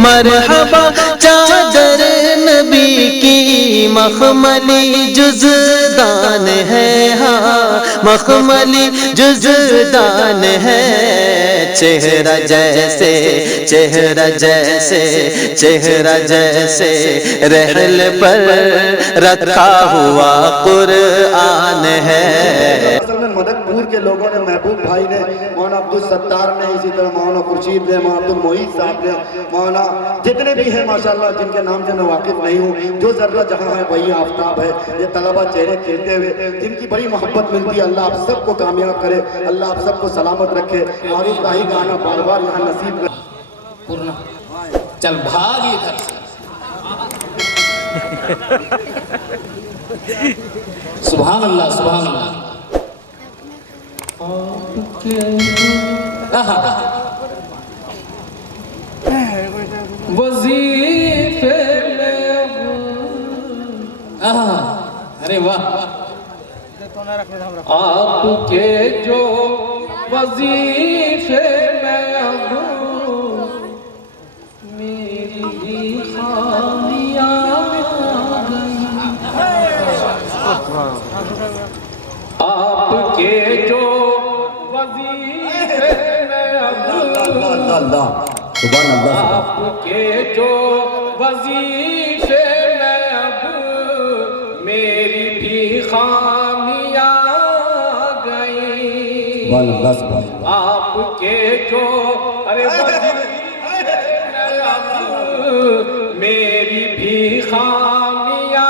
मरहबा चादर नबी की मखमली जुज़दान है, हाँ मखमली जुज़दान है। चेहरा जैसे चेहरा जैसे चेहरा जैसे रहल पर रखा हुआ कुरआन है। मदकपुर के लोगों ने, महबूब भाई ने, मौलाना अब्दुल सत्तार ने, इसी तरह मौलाना खुर्शीद ने, मौलाना अब्दुल मोईद साहब ने, मौलाना जितने भी हैं माशाल्लाह, जिनके नाम से मैं वाकिफ नहीं हूँ, जो जर्रा जहाँ है वही आफ्ताब है। ये तलबा चेहरे खिलते हुए जिनकी बड़ी मोहब्बत मिलती है, अल्लाह आप सबको कामयाब करे, अल्लाह आप सबको सलामत रखे। और इब्राहिम गाना बार बार यहाँ नसीब पूर्ण चल भाग इधर से। सुभान अल्लाह सुभान अल्लाह। वजीफे अरे वाह, आपके जो वजीफे में अब मेरी खामियां आपके जो वजीफे में अब आपके जो वजीफे में अब मेरी भी खामियां गई। आपके जो अरे वजीफे में अब मेरी भी खामियां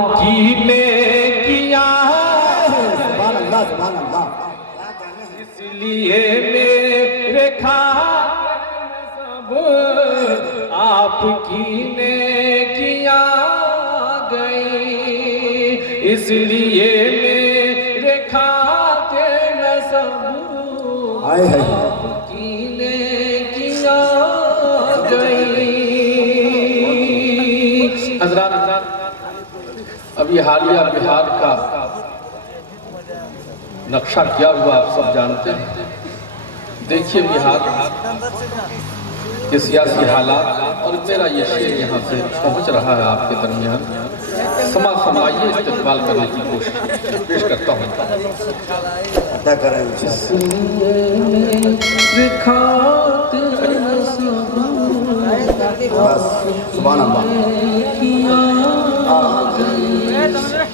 आपकी नेकियां, इसलिए मेरे खाते सब आपकी नेकियां गई। इसलिए मेरे खाते में सब आपकी नेकियां गई। हज़रात, अभी हालिया बिहार का नक्शा किया हुआ आप सब जानते हैं। देखिए बिहार के सियासी हालात, और मेरा ये शेर यहाँ से पहुँच रहा है आपके दरमियान। समाइए इस्तेमाल करने की कोशिश पेश करता हूँ।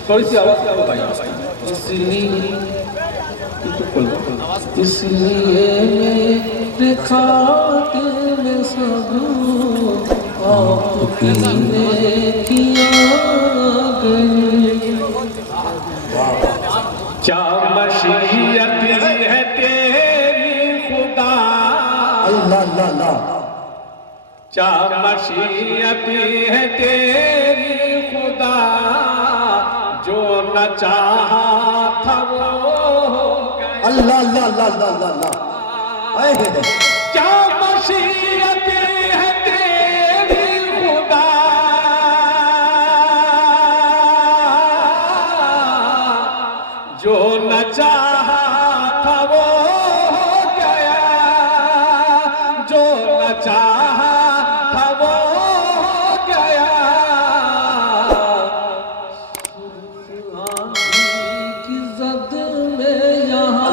थोड़ी सी आवाज़ क्या बताइए। इसलिए मेरे खातिर में सब आपकी नेकियां गई। क्या मशीयत है तेरी खुदा, क्या मशीयत है तेरी खुदा, जो न चाहा था वो अल्लाह अल्लाह अल्लाह अल्लाह अल्लाह। क्या मशीयत है तेरी खुदा, जो न चाहा था वो हो गया, जो न चाहा था वो हो गया। की जद में यहाँ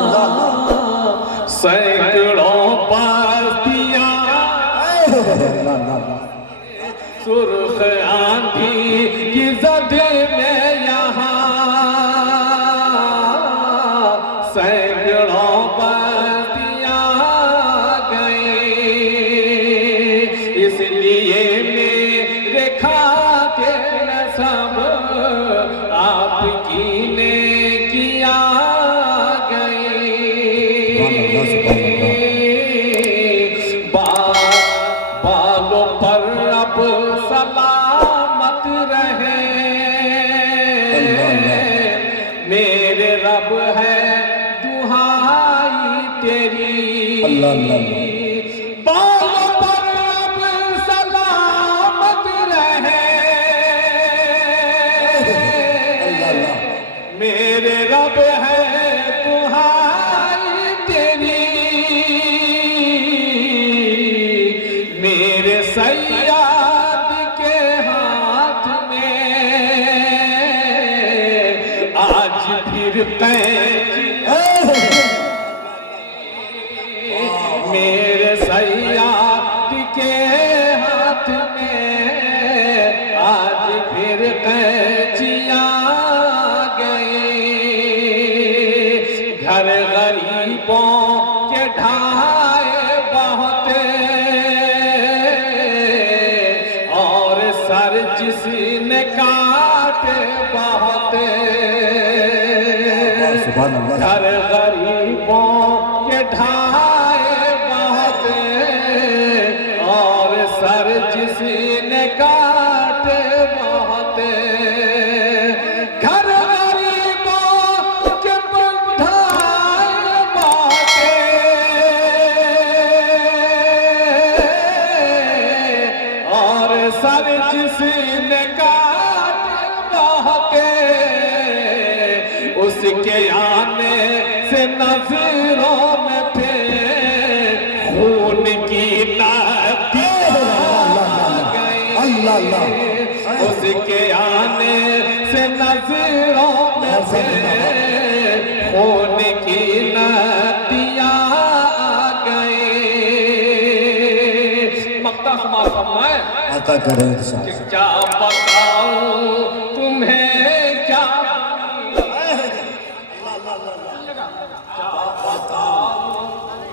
सैकड़ों बस्तियां, सुर्ख आंधी की जद में यहाँ सैकड़ों बस्तियां गई। इसलिए मेरे खाते न सब आपकी नेकियां बालों पर अब सलामत रहे, अल्लाह अल्लाह बालों पर अब सलामत रहे मेरे रब है दुहाई तेरी मेरे सैयद के हाथ में आज फिर कैची मेरे सैयद के हाथ में आज फिर कैचियां गए घर गरीबों के ढाए बहुत और सर जिसने काटे बहुत घर गरीबों के ढाए बहुत और सर जिसने काटे बहुत घर गरीबों के ढाए बहुत और सर जिसने काटे बहुत उसके आने से नजरों में फिर खून की नदियां गई उसके आने से नजरों में फिर खून की नदियां गई मक्ता समाज फरमाए आता करे कि क्या बताऊं तुम्हें क्या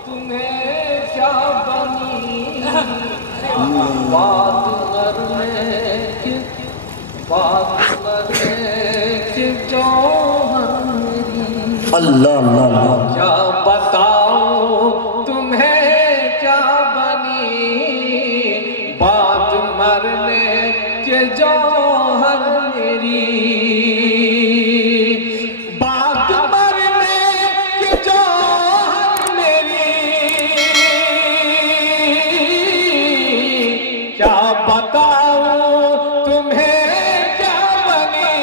तुम्हें क्या बनी बात करने की जौहर मेरी अल्लाह अल्लाह क्या बताऊं तुम्हें क्या बनी बात मरने के जौहर मेरी बात मरने के जौहर मेरी क्या बताऊं तुम्हें क्या बनी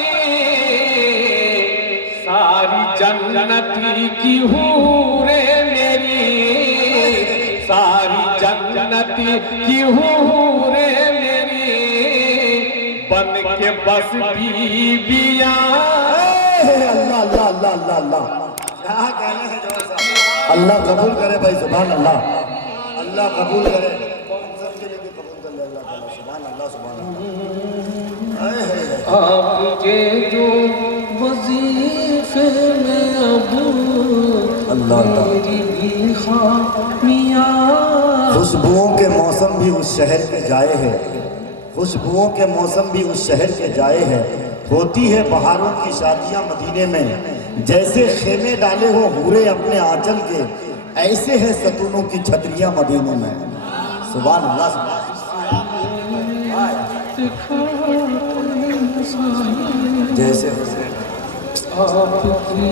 सारी जन्नती की हूरे मेरी सारी जन्नती की हूरे मेरी बन के बस बीबियां अल्लाह अल्लाह अल्लाह अल्लाह अल्लाह क्या कहना है जवान साहब अल्लाह कबूल करे भाई सुभान अल्लाह अल्लाह कबूल करे सबके लिए कबूल कर ले अल्लाह ताला सुभान अल्लाह सुभान अल्लाह आपके जो वजीफे में अबू अल्लाह मेरी खामियां खुशबुओं के मौसम भी उस शहर के जाए हैं खुशबुओं के मौसम भी उस शहर के जाए हैं होती है बहारों की शादियां मदीने में जैसे खेमे डाले हो हूरे अपने आंचल के ऐसे है सतूनों की छतरियां मदीने में सुभान अल्लाह जैसे आपकी